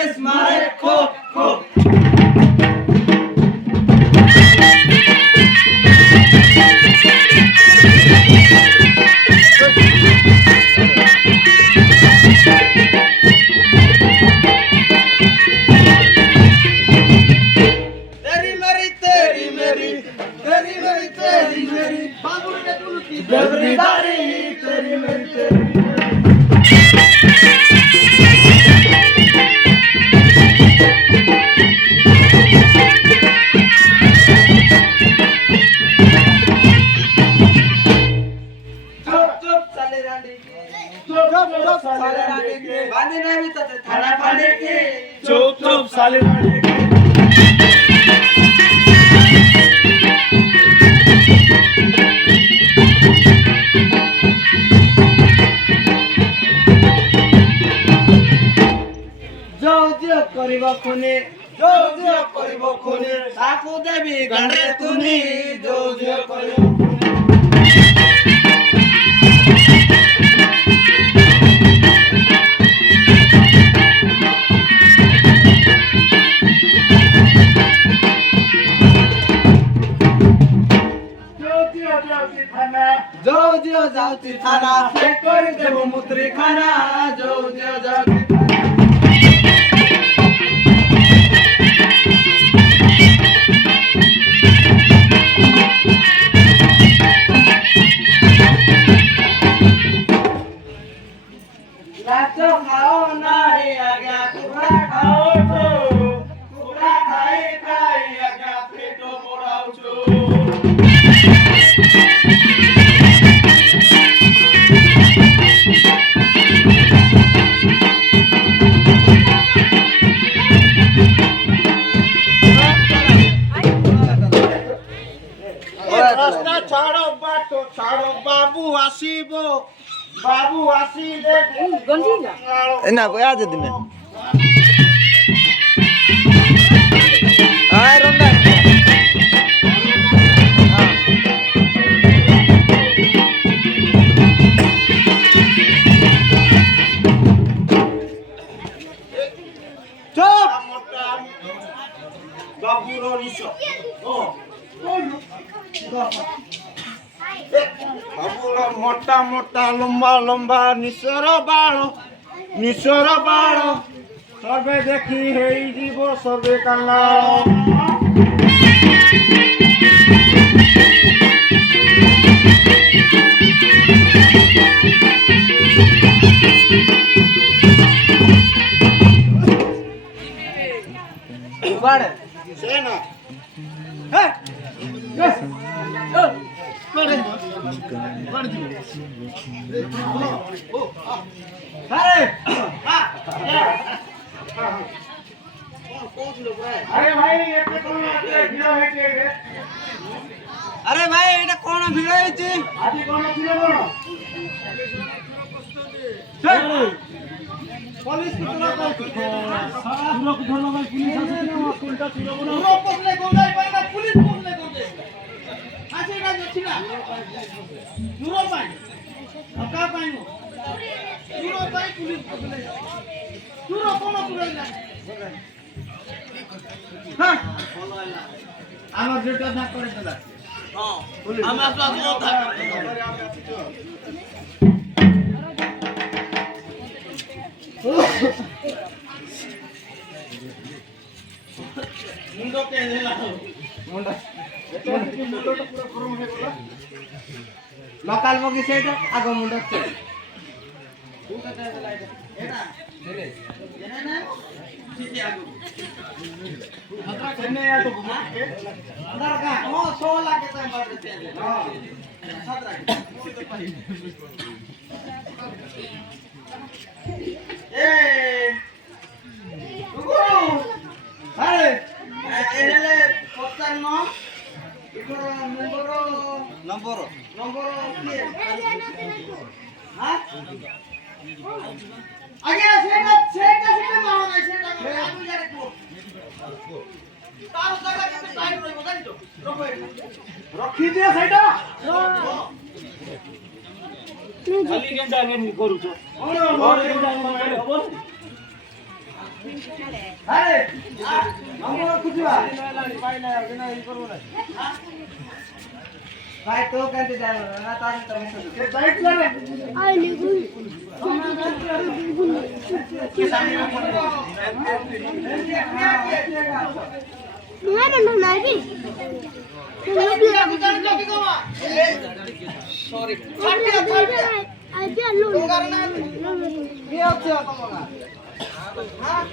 देश मारे खो खो तेरी मेरी तेरी मेरी तेरी मेरी तेरी मेरी बाबू ने तुलसी देवदारी तेरी मेरी तेरी चुप चुप साले খুনি কৰিব খুনি তাকো দেবী গানে তুনি কৰিব যাওতি থানা করে দেব মুত্রি খানা যাওতি नाचो खाओ नहीं आगे कुड़ा खाओ छो कुड़ा खाई खाई आगे पेटो मोड़ाओ छो रास्ता छाड़ो बाबू आसीबो बाबू आसीले गंजीला ना कोई आज दिन हाय रोंडा चुप बाबू रो निशो ओ बाबूरा मोटा मोटा लंबा लंबा निशर बाण सर्वे देखी हेई जीव सर्वे कांगाल बाड़ सेना है अरे भाई এটা কোন ভিড় হয়েছে আদি কোন ভিড় কোন পুলিশ কুতরা কইছো পুরো ধরলো ভাই পুলিশ আছে না কোনটা ছিল না পুরো পকলে গোলাই পাই না পুলিশ পকলে গোলাই আছে না যাচ্ছি না পুরো পাই ঢাকা পাইনো পুরো পাই পুলিশ পকলে পুরো কোন পুরো না হ্যাঁ আমার যেটা না করে দাদা হ্যাঁ আমরা তো কথা मुंडो के देला मुंडा मुंडो तो पूरा गरम हो गला लोकल मगी सेट आगो मुंडो से तू कता देला एटा देले देना ना ठीक है आगो खतरा करने या तो घुमा के अंदर का ओ 16 लाख के मार देते हैं हां खतरा ए अरे एले पत्ता न इको नंबर के हां आगे सेटा मारो ना सेटा आगु जारे को तार जगह के टाइम रहबो जानि तो रखी दे सेटा खाली गेंडा गेंडी करू छो और गेंडा गेंडी हबो আরে আমরা খুঁজিবা ভাই তো কান্তে যায় না তার তো সে বাইক লাগে আই লিগুন না নাকি সরি আই দিয়া লো কি হচ্ছে তোমার হ্যাঁ